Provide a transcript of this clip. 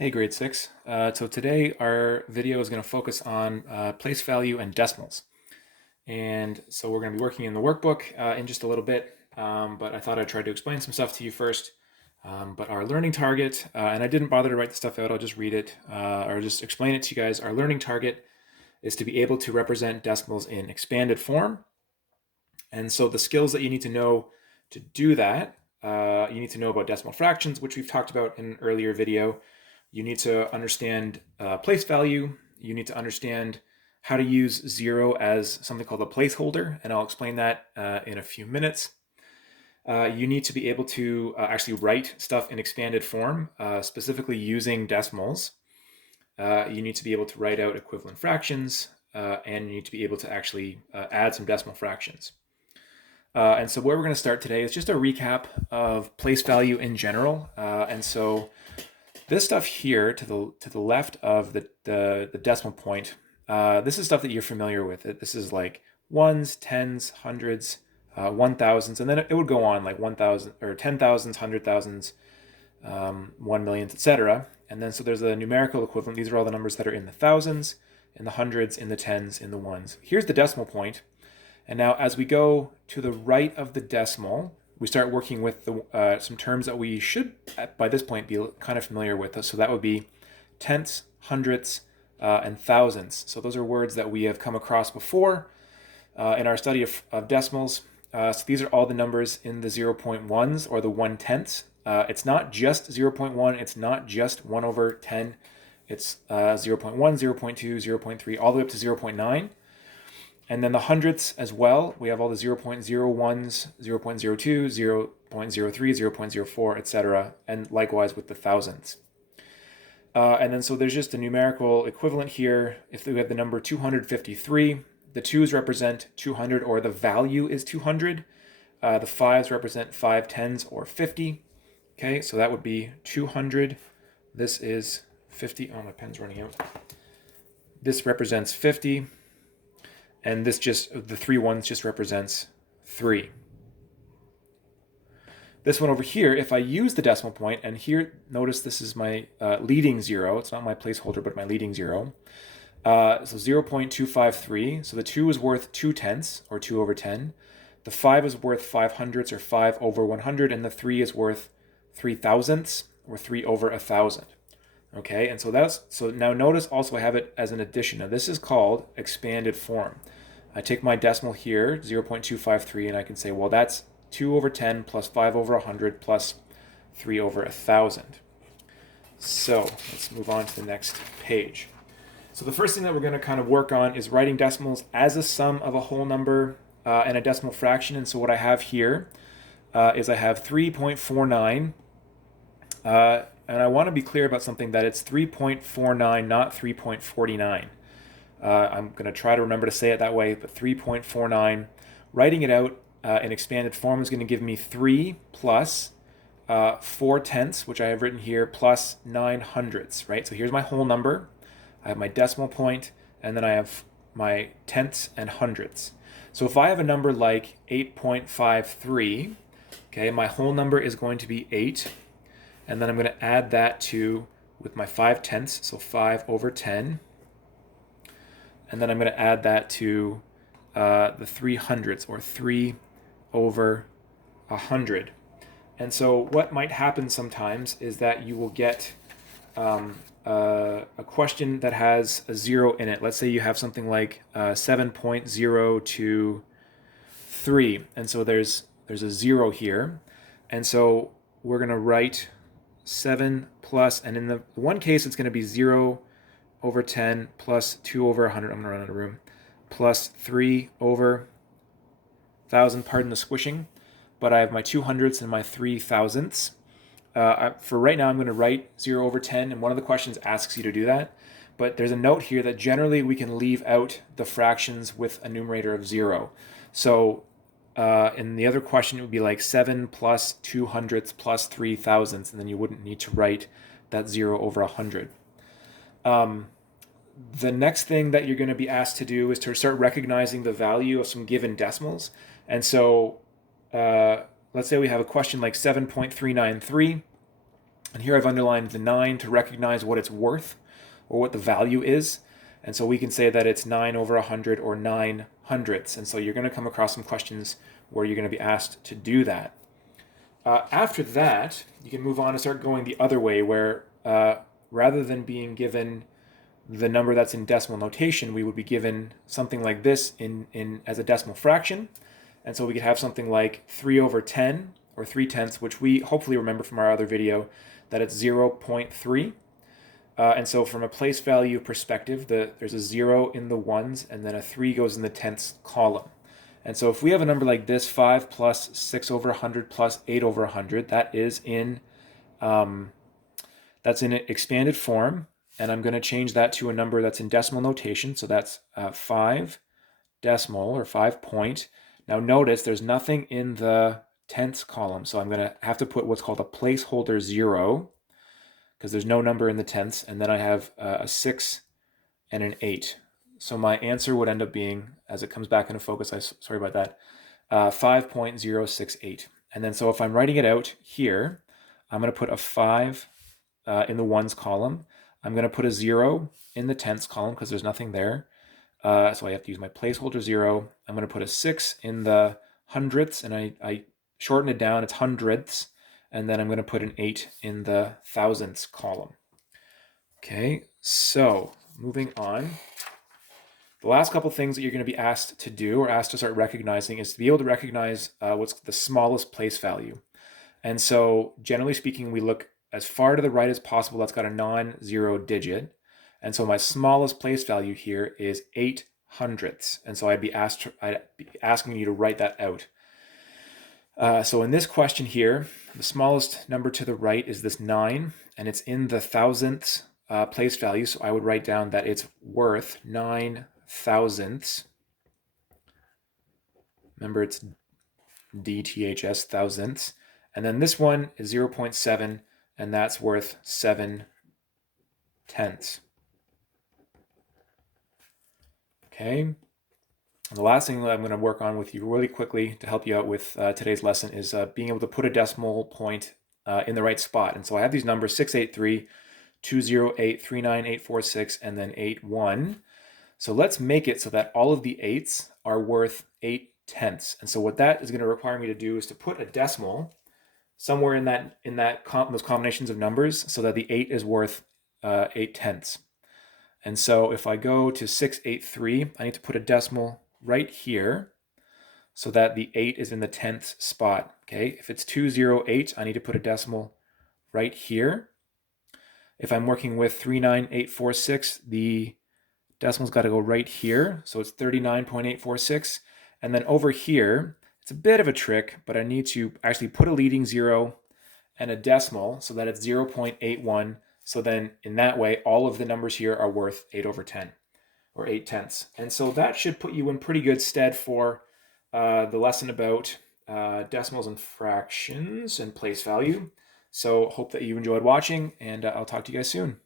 Hey, grade 6. So today our video is going to focus on place value and decimals. And so we're going to be working in the workbook in just a little bit, but I thought I'd try to explain some stuff to you first. But our learning target, and I didn't bother to write the stuff out, I'll just read it or just explain it to you guys. Our learning target is to be able to represent decimals in expanded form. And so the skills that you need to know to do that, you need to know about decimal fractions, which we've talked about in an earlier video. You need to understand place value. You need to understand how to use 0 as something called a placeholder, and I'll explain that in a few minutes. You need to be able to actually write stuff in expanded form, specifically using decimals. You need to be able to write out equivalent fractions, and you need to be able to actually add some decimal fractions. And so where we're going to start today is just a recap of place value in general. And so this stuff here to the left of the decimal point, this is stuff that you're familiar with. This is like ones, tens, hundreds, 1,000s, and then it would go on like 1,000 or 10,000s, 100,000s, 1 million, etc. And then so there's a numerical equivalent. These are all the numbers that are in the thousands, in the hundreds, in the tens, in the ones. Here's the decimal point. And now as we go to the right of the decimal, we start working with some terms that we should, by this point, be kind of familiar with. So that would be tenths, hundredths, and thousands. So those are words that we have come across before in our study of decimals. So these are all the numbers in the 0.1s or the 1/10ths. It's not just 0.1. It's not just 1 over 10. It's 0.1, 0.2, 0.3, all the way up to 0.9. And then the hundredths as well, we have all the 0.01s, 0.02, 0.03, 0.04, etc. And likewise with the thousands. And then so there's just a numerical equivalent here. If we have the number 253, the 2's represent 200, or the value is 200. The 5's represent 5 tens or 50. Okay, so that would be 200. This is 50. Oh, my pen's running out. This represents 50. And this the 3 ones just represents 3. This one over here, if I use the decimal point, and here, notice this is my leading 0. It's not my placeholder, but my leading 0. So 0.253. So the 2 is worth 2 tenths, or 2 over 10. The 5 is worth 5 hundredths, or 5 over 100. And the 3 is worth 3 thousandths, or 3 over 1,000. Okay, and so now notice also I have it as an addition. Now this is called expanded form. I take my decimal here, 0.253, and I can say, well, that's 2 over 10 plus 5 over 100 plus 3 over 1,000. So let's move on to the next page. So the first thing that we're going to kind of work on is writing decimals as a sum of a whole number and a decimal fraction. And so what I have here is I have 3.49. And I want to be clear about something, that it's 3.49, not 3.49. I'm going to try to remember to say it that way, but 3.49. Writing it out in expanded form is going to give me 3 plus 4 tenths, which I have written here, plus 9 hundredths, right? So here's my whole number. I have my decimal point, and then I have my tenths and hundredths. So if I have a number like 8.53, okay, my whole number is going to be 8. And then I'm going to add that with my 5 tenths, so 5 over 10. And then I'm going to add that to the 3 hundredths, or 3 over 100. And so what might happen sometimes is that you will get a question that has a 0 in it. Let's say you have something like 7.023. And so there's a 0 here. And so we're going to write 7 plus, and in the one case it's going to be 0 over 10 plus 2 over 100, I'm going to run out of room, plus 3 over 1,000, pardon the squishing, but I have my 2 hundredths and my 3 thousandths. For right now I'm going to write 0 over 10, and one of the questions asks you to do that, but there's a note here that generally we can leave out the fractions with a numerator of 0. So in the other question, it would be like 7 plus 2 hundredths plus 3 thousandths, and then you wouldn't need to write that 0 over 100. The next thing that you're going to be asked to do is to start recognizing the value of some given decimals. And so let's say we have a question like 7.393. And here I've underlined the 9 to recognize what it's worth or what the value is. And so we can say that it's 9 over 100 or 9 hundredths. And so you're going to come across some questions where you're going to be asked to do that. After that, you can move on and start going the other way where rather than being given the number that's in decimal notation, we would be given something like this in as a decimal fraction. And so we could have something like 3 over 10 or 3/10, which we hopefully remember from our other video that it's 0.3. And so from a place value perspective, there's a 0 in the ones and then a 3 goes in the tenths column. And so if we have a number like this, 5 plus 6 over 100 plus 8 over 100, that's in expanded form. And I'm going to change that to a number that's in decimal notation. So that's 5 decimal or 5 point. Now notice there's nothing in the tenths column. So I'm going to have to put what's called a placeholder 0 because there's no number in the tenths. And then I have a 6 and an 8. So my answer would end up being, as it comes back into focus, sorry about that, 5.068. And then so if I'm writing it out here, I'm going to put a 5 in the ones column. I'm going to put a 0 in the tenths column because there's nothing there. So I have to use my placeholder 0. I'm going to put a 6 in the hundredths, and I shorten it down. It's hundredths. And then I'm going to put an 8 in the thousandths column. Okay, so moving on. The last couple things that you're going to be asked to do or asked to start recognizing is to be able to recognize what's the smallest place value. And so generally speaking, we look as far to the right as possible that's got a non-zero digit. And so my smallest place value here is 8 hundredths. And so I'd be asking you to write that out. So in this question here, the smallest number to the right is this 9, and it's in the thousandths place value. So I would write down that it's worth 9 thousandths. Remember, it's DTHS, thousandths. And then this one is 0.7, and that's worth 7 tenths. Okay. And the last thing that I'm going to work on with you really quickly to help you out with today's lesson is being able to put a decimal point in the right spot. And so I have these numbers 683, 208, 39846, and then 81. So let's make it so that all of the 8s are worth 8 tenths. And so what that is going to require me to do is to put a decimal somewhere in those combinations of numbers so that the 8 is worth 8 tenths. And so if I go to 683, I need to put a decimal right here so that the 8 is in the tenths spot. Okay, if it's 208, I need to put a decimal right here. If I'm working with 39846, the decimal's got to go right here. So it's 39.846. And then over here, it's a bit of a trick, but I need to actually put a leading 0 and a decimal so that it's 0.81. So then in that way, all of the numbers here are worth 8 over 10 or 8 tenths. And so that should put you in pretty good stead for the lesson about decimals and fractions and place value. So hope that you enjoyed watching, and I'll talk to you guys soon.